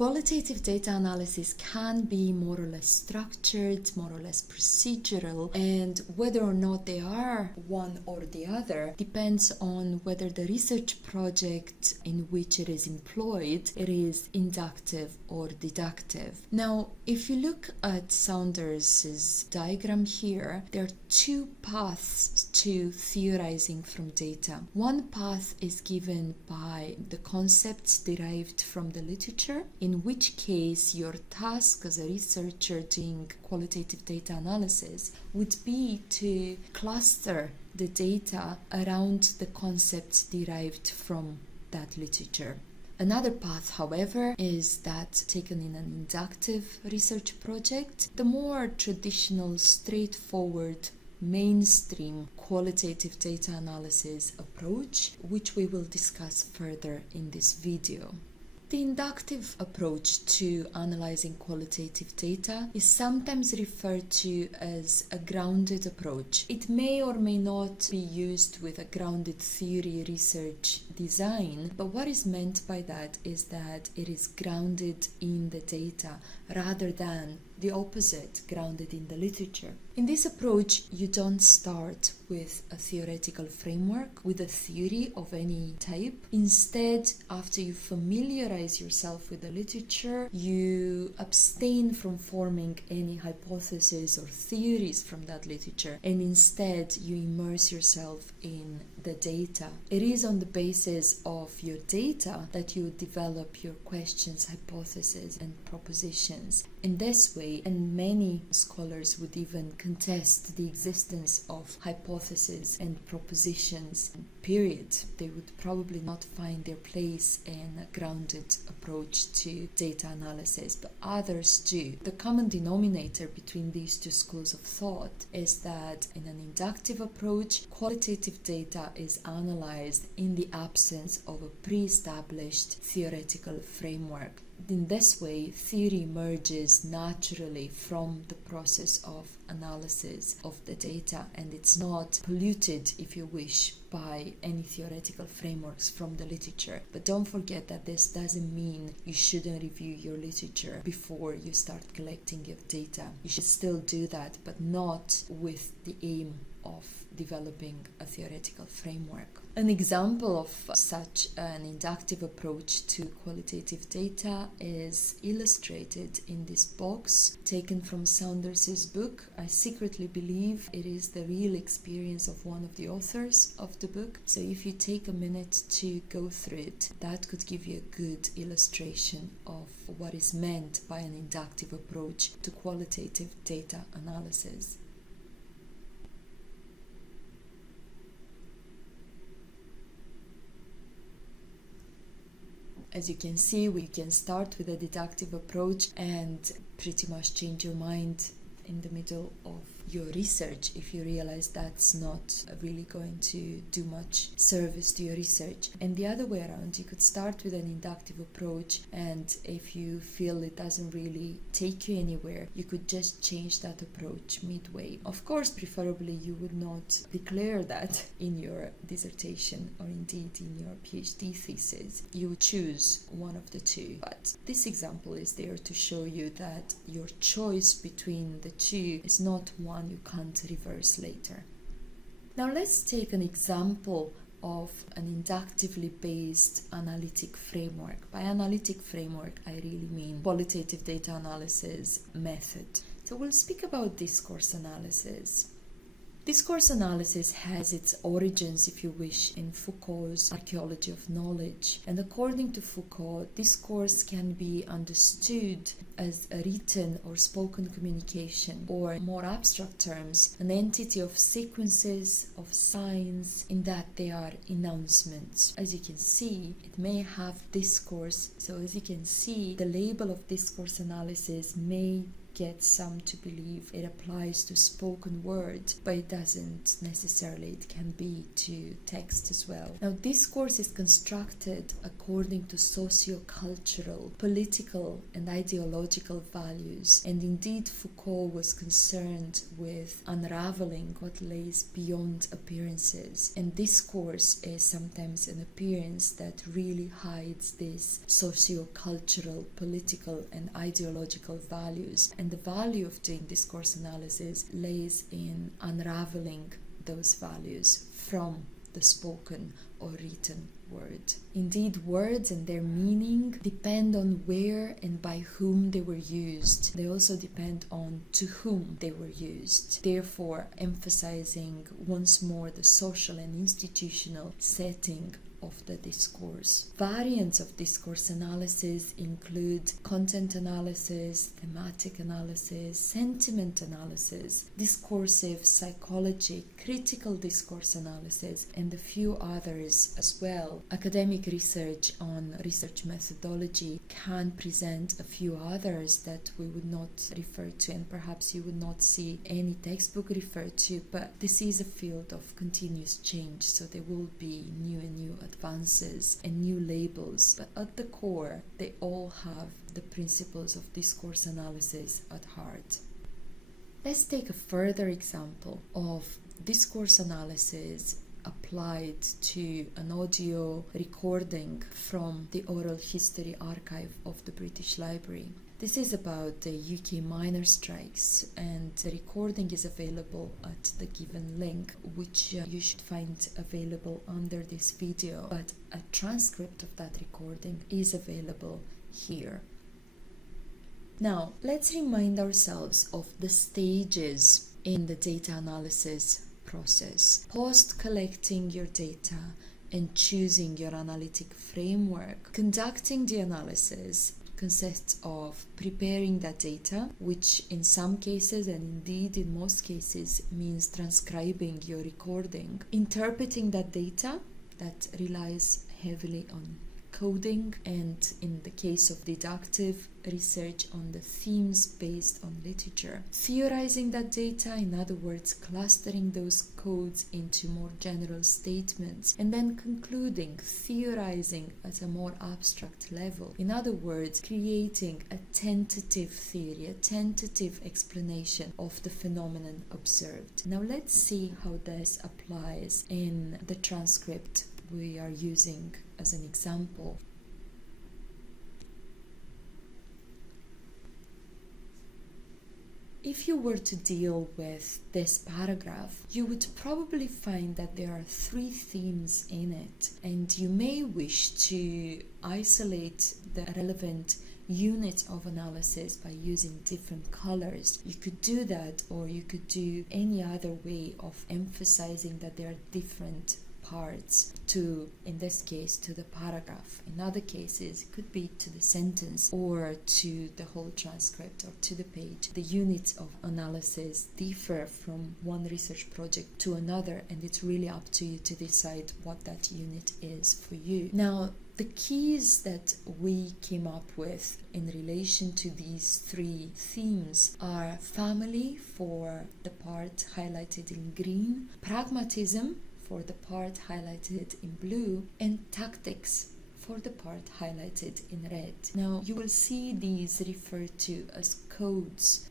Qualitative data analysis can be more or less structured, more or less procedural, and whether or not they are one or the other depends on whether the research project in which it is employed, it is inductive or deductive. Now, if you look at Saunders's diagram here, there are two paths to theorizing from data. One path is given by the concepts derived from the literature, in which case your task as a researcher doing qualitative data analysis would be to cluster the data around the concepts derived from that literature. Another path, however, is that taken in an inductive research project, the more traditional, straightforward, mainstream qualitative data analysis approach, which we will discuss further in this video. The inductive approach to analyzing qualitative data is sometimes referred to as a grounded approach. It may or may not be used with a grounded theory research design, but what is meant by that is that it is grounded in the data rather than the opposite, grounded in the literature. In this approach, you don't start with a theoretical framework, with a theory of any type. Instead, after you familiarize yourself with the literature, you abstain from forming any hypotheses or theories from that literature, and instead you immerse yourself in the data. It is on the basis of your data that you develop your questions, hypotheses, and propositions. In this way, and many scholars would even contest the existence of hypotheses and propositions, period. They would probably not find their place in a grounded approach to data analysis, but others do. The common denominator between these two schools of thought is that in an inductive approach, qualitative data is analyzed in the absence of a pre-established theoretical framework. In this way, theory emerges naturally from the process of analysis of the data, and it's not polluted, if you wish, by any theoretical frameworks from the literature. But don't forget that this doesn't mean you shouldn't review your literature before you start collecting your data. You should still do that, but not with the aim of developing a theoretical framework. An example of such an inductive approach to qualitative data is illustrated in this box taken from Saunders's book. I secretly believe it is the real experience of one of the authors of the book. So if you take a minute to go through it, that could give you a good illustration of what is meant by an inductive approach to qualitative data analysis. As you can see, we can start with a deductive approach and pretty much change your mind in the middle of your research if you realize that's not really going to do much service to your research. And the other way around, you could start with an inductive approach, and if you feel it doesn't really take you anywhere, you could just change that approach midway. Of course, preferably you would not declare that in your dissertation or indeed in your PhD thesis. You would choose one of the two. But this example is there to show you that your choice between the two is not one you can't reverse later. Now let's take an example of an inductively based analytic framework. By analytic framework, I really mean qualitative data analysis method. So we'll speak about discourse analysis. Discourse analysis has its origins, if you wish, in Foucault's archaeology of knowledge. And according to Foucault, discourse can be understood as a written or spoken communication, or in more abstract terms, an entity of sequences, of signs, in that they are announcements. As you can see, it may have discourse. So as you can see, the label of discourse analysis may get some to believe it applies to spoken word, but it doesn't necessarily. It can be to text as well. Now, discourse is constructed according to socio-cultural, political, and ideological values, and indeed Foucault was concerned with unraveling what lays beyond appearances, and discourse is sometimes an appearance that really hides these socio-cultural, political, and ideological values. And the value of doing discourse analysis lays in unraveling those values from the spoken or written word. Indeed, words and their meaning depend on where and by whom they were used. They also depend on to whom they were used, therefore emphasizing once more the social and institutional setting of the discourse. Variants of discourse analysis include content analysis, thematic analysis, sentiment analysis, discursive psychology, critical discourse analysis, and a few others as well. Academic research on research methodology can present a few others that we would not refer to, and perhaps you would not see any textbook referred to, but this is a field of continuous change, so there will be new and new advances and new labels, but at the core they all have the principles of discourse analysis at heart. Let's take a further example of discourse analysis applied to an audio recording from the Oral History Archive of the British Library. This is about the UK miner strikes, and the recording is available at the given link, which you should find available under this video, but a transcript of that recording is available here. Now, let's remind ourselves of the stages in the data analysis process. Post collecting your data and choosing your analytic framework, conducting the analysis consists of preparing that data, which in some cases and indeed in most cases means transcribing your recording, interpreting that data that relies heavily on coding, and in the case of deductive research on the themes based on literature, theorizing that data, in other words clustering those codes into more general statements, and then concluding, theorizing at a more abstract level, in other words creating a tentative theory, a tentative explanation of the phenomenon observed. Now let's see how this applies in the transcript we are using as an example. If you were to deal with this paragraph, you would probably find that there are 3 themes in it, and you may wish to isolate the relevant unit of analysis by using different colors. You could do that, or you could do any other way of emphasizing that there are different parts to, in this case, to the paragraph. In other cases, it could be to the sentence or to the whole transcript or to the page. The units of analysis differ from one research project to another, and it's really up to you to decide what that unit is for you. Now, the keys that we came up with in relation to these 3 themes are family for the part highlighted in green, pragmatism for the part highlighted in blue, and tactics for the part highlighted in red. Now, you will see these referred to as codes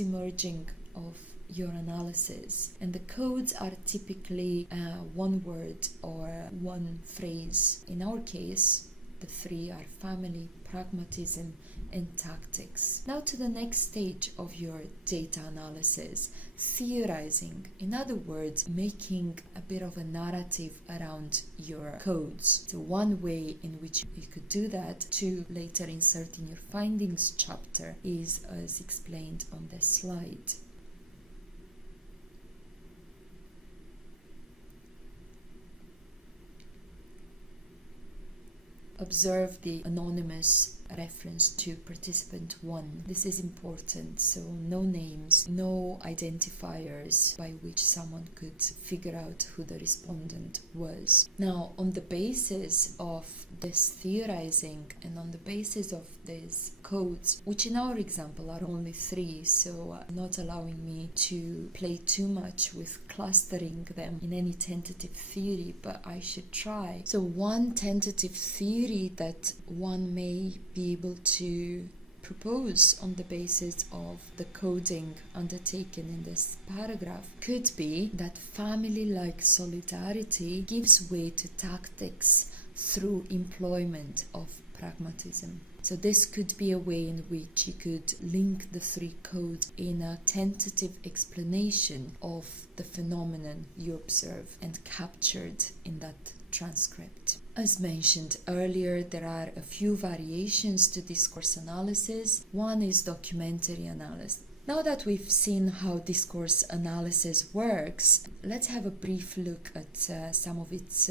emerging of your analysis, and the codes are typically one word or one phrase. In our case, the 3 are family, pragmatism, and tactics. Now to the next stage of your data analysis, theorizing. In other words, making a bit of a narrative around your codes. So one way in which you could do that to later insert in your findings chapter is as explained on this slide. Observe the anonymous reference to participant 1. This is important, so no names, no identifiers by which someone could figure out who the respondent was. Now, on the basis of this theorizing and on the basis of these codes, which in our example are only 3, so not allowing me to play too much with clustering them in any tentative theory, but I should try. So one tentative theory that one may be able to propose on the basis of the coding undertaken in this paragraph could be that family-like solidarity gives way to tactics through employment of pragmatism. So this could be a way in which you could link the 3 codes in a tentative explanation of the phenomenon you observe and captured in that transcript. As mentioned earlier, there are a few variations to discourse analysis. One is documentary analysis. Now that we've seen how discourse analysis works, let's have a brief look at some of its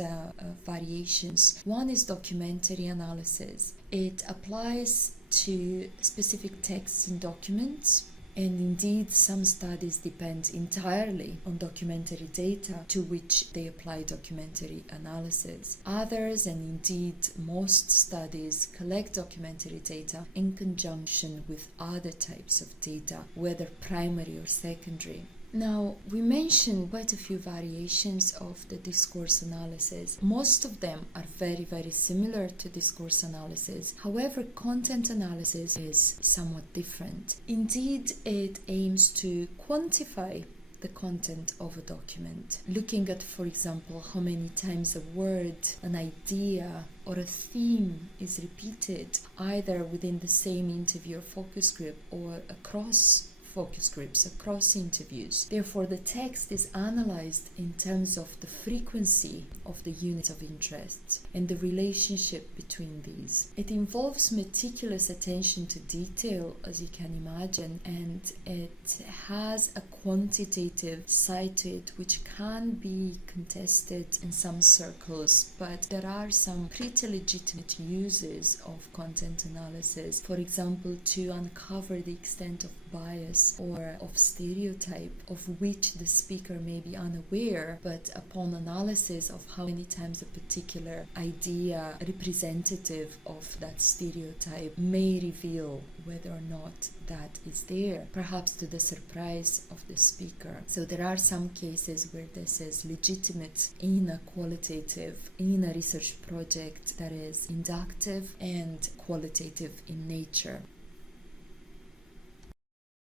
variations. One is documentary analysis. It applies to specific texts in documents, and indeed some studies depend entirely on documentary data to which they apply documentary analysis. Others, and indeed most studies, collect documentary data in conjunction with other types of data, whether primary or secondary. Now, we mentioned quite a few variations of the discourse analysis. Most of them are very, very similar to discourse analysis. However, content analysis is somewhat different. Indeed, it aims to quantify the content of a document, looking at, for example, how many times a word, an idea, or a theme is repeated, either within the same interview or focus group or across focus groups, across interviews. Therefore, the text is analyzed in terms of the frequency of the units of interest and the relationship between these. It involves meticulous attention to detail, as you can imagine, and it has a quantitative side to it which can be contested in some circles, but there are some pretty legitimate uses of content analysis, for example, to uncover the extent of bias or of stereotype of which the speaker may be unaware, but upon analysis of how many times a particular idea representative of that stereotype may reveal whether or not that is there, perhaps to the surprise of the speaker. So there are some cases where this is legitimate in a qualitative, in a research project that is inductive and qualitative in nature.